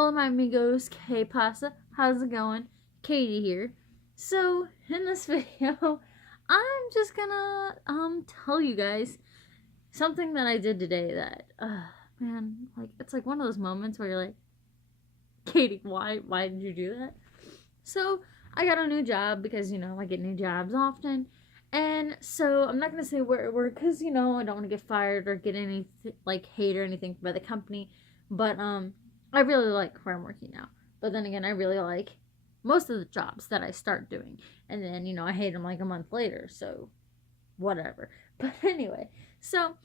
Hola, my amigos. Que pasa? How's it going? Katie here. So, in this video, I'm just gonna tell you guys something that I did today that man, like it's like one of those moments where you're like, Katie, why did you do that? So, I got a new job because, I get new jobs often. And so I'm not gonna say where it worked because I don't want to get fired or get any like hate or anything by the company. But I really like where I'm working now. But then again, I really like most of the jobs that I start doing, and then I hate them like a month later. So whatever. But anyway, so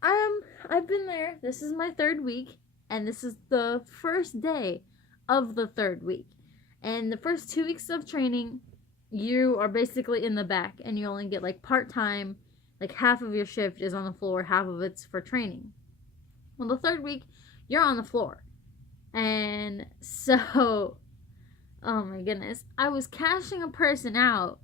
I've been there. This is my third week, and this is the first day of the third week. And the first 2 weeks of training, you are basically in the back, and you only get like part time. Like half of your shift is on the floor, half of it's for training. Well, the third week, you're on the floor. And so, oh my goodness, I was cashing a person out,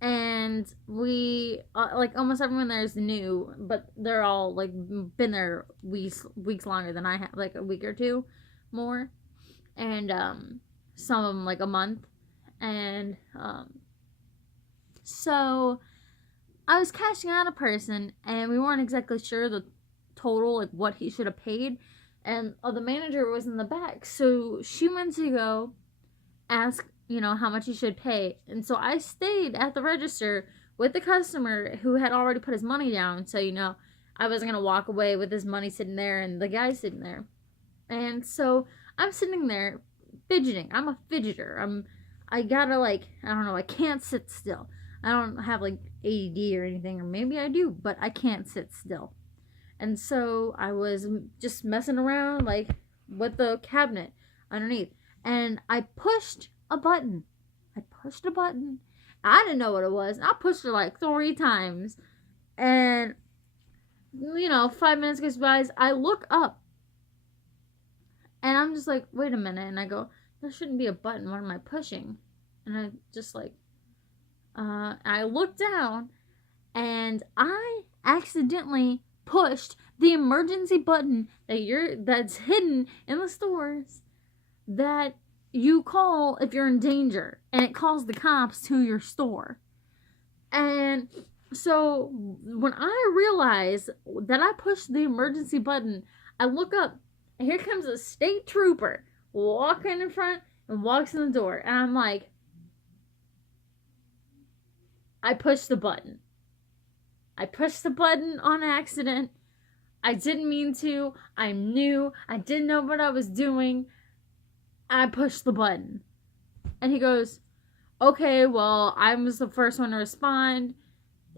and we like almost everyone there is new, but they're all like been there weeks longer than I have, like a week or two more, and some of them like a month, and so I was cashing out a person, and we weren't exactly sure the total, like what he should have paid. And the manager was in the back, so she went to go ask, how much he should pay. And so I stayed at the register with the customer who had already put his money down. So, I wasn't going to walk away with his money sitting there and the guy sitting there. And so I'm sitting there fidgeting. I'm a fidgeter. I gotta I don't know, I can't sit still. I don't have like ADD or anything, or maybe I do, but I can't sit still. And so I was just messing around like with the cabinet underneath, and I pushed a button. I didn't know what it was. I pushed it like 3 times, and 5 minutes goes by. I look up, and I'm just like, wait a minute, and I go, there shouldn't be a button. What am I pushing? And I just I look down, and I accidentally pushed the emergency button that's hidden in the stores that you call if you're in danger, and it calls the cops to your store. And so when I realize that I pushed the emergency button, I look up, and here comes a state trooper walking in front and walks in the door, and I'm like, I pushed the button. I pushed the button on accident. I didn't mean to. I'm new. I didn't know what I was doing. I pushed the button. And he goes, okay, well, I was the first one to respond.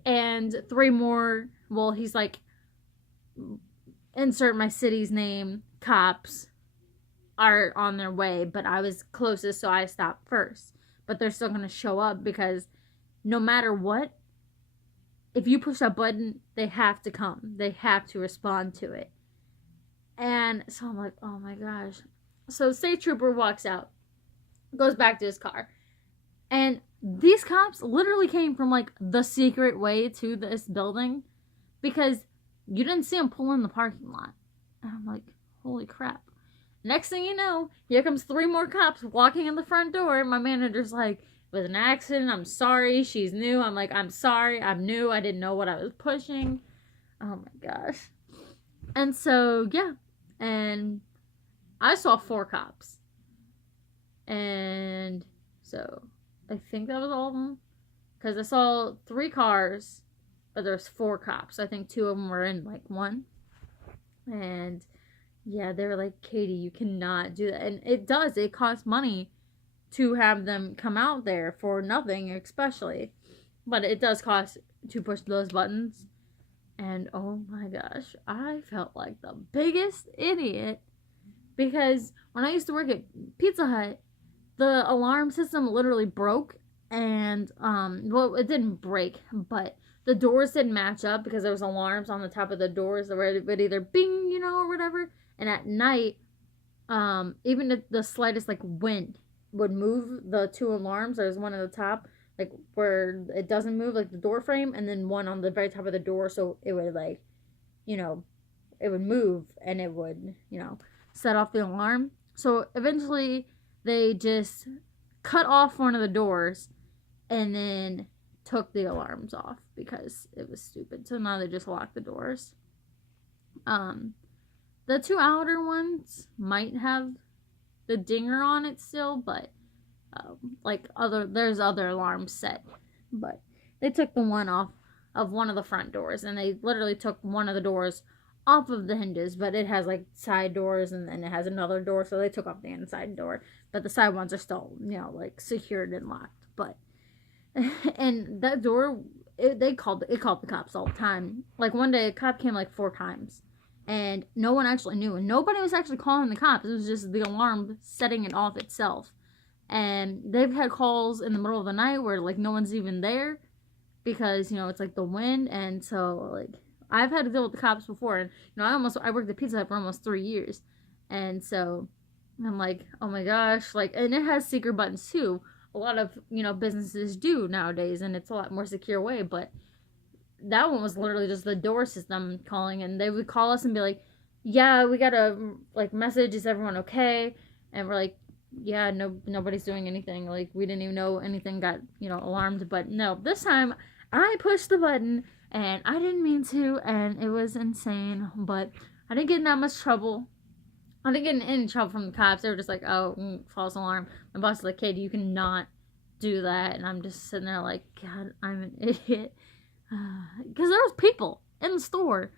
And 3 more, well, he's like, insert my city's name, cops are on their way. But I was closest, so I stopped first. But they're still going to show up because no matter what, if you push that button, they have to come. They have to respond to it. And so I'm like, oh my gosh. So state trooper walks out, goes back to his car. And these cops literally came from like the secret way to this building because you didn't see them pull in the parking lot. And I'm like, holy crap. Next thing you know, here comes 3 more cops walking in the front door. And my manager's like, it was an accident. I'm sorry. She's new. I'm like, I'm sorry. I'm new. I didn't know what I was pushing. Oh my gosh. And so, yeah. And I saw 4 cops. And so I think that was all of them. Because I saw 3 cars, but there's 4 cops. I think 2 of them were in like one. And yeah, they were like, Katie, you cannot do that. And it does. It costs money to have them come out there for nothing, especially. But it does cost to push those buttons. And oh my gosh, I felt like the biggest idiot. Because when I used to work at Pizza Hut, the alarm system literally broke. And, well, it didn't break, but the doors didn't match up because there was alarms on the top of the doors that would either bing, or whatever. And at night, even if the slightest, like, wind would move the 2 alarms. There's one at the top, like where it doesn't move, like the door frame, and then one on the very top of the door, so it would it would move, and it would set off the alarm. So eventually they just cut off one of the doors and then took the alarms off because it was stupid. So now they just lock the doors. The two outer ones might have the dinger on it still, but there's other alarms set. But they took the one off of one of the front doors, and they literally took one of the doors off of the hinges, but it has like side doors and then it has another door, so they took off the inside door, but the side ones are still, like secured and locked. But and that door, it called the cops all the time. Like one day a cop came like 4 times and no one actually knew, and nobody was actually calling the cops. It was just the alarm setting it off itself. And they've had calls in the middle of the night where like no one's even there because it's like the wind. And so like I've had to deal with the cops before, and I worked at Pizza Hut for almost 3 years, and so I'm like, oh my gosh, like, and it has secret buttons too. A lot of businesses do nowadays, and it's a lot more secure way. But that one was literally just the door system calling, and they would call us and be like, yeah, we got a like message, is everyone okay? And we're like, yeah, nobody's doing anything. Like, we didn't even know anything got alarmed. But no, this time I pushed the button and I didn't mean to, and it was insane. But I didn't get in that much trouble. I didn't get in any trouble from the cops. They were just like, oh, false alarm. My boss was like, Katie, you cannot do that. And I'm just sitting there like, God, I'm an idiot. Because there was people in the store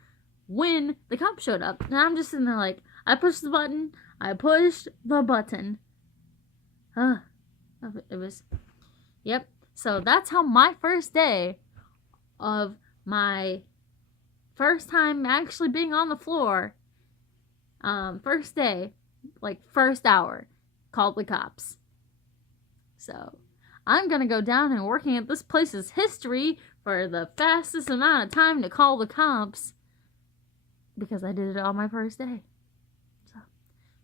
when the cops showed up. And I'm just sitting there like, I pushed the button. I pushed the button. It was, yep. So that's how my first day of my first time actually being on the floor, first day, like first hour, called the cops. So I'm gonna go down and working at this place's history for the fastest amount of time to call the cops because I did it on my first day. So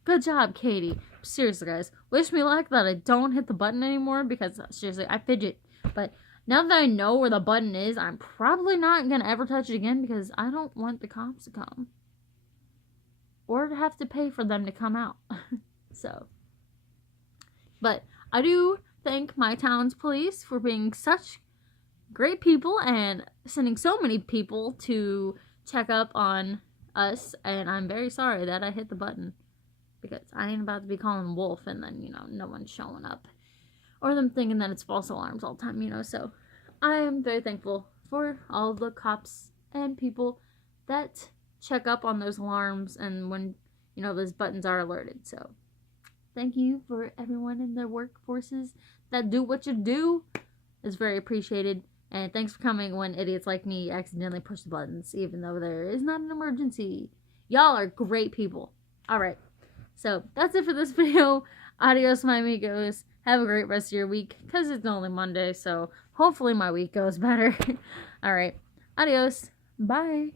good job, Katie. Seriously, guys, wish me luck that I don't hit the button anymore because seriously, I fidget. But now that I know where the button is, I'm probably not gonna ever touch it again because I don't want the cops to come or to have to pay for them to come out. So, but I do thank my town's police for being such great people and sending so many people to check up on us, and I'm very sorry that I hit the button because I ain't about to be calling Wolf and then, no one's showing up or them thinking that it's false alarms all the time, so I am very thankful for all the cops and people that check up on those alarms and when, those buttons are alerted. So thank you for everyone in the workforces that do what you do. It's very appreciated. And thanks for coming when idiots like me accidentally push the buttons, even though there is not an emergency. Y'all are great people. Alright, so that's it for this video. Adios, my amigos. Have a great rest of your week, because it's only Monday, so hopefully my week goes better. Alright, adios. Bye.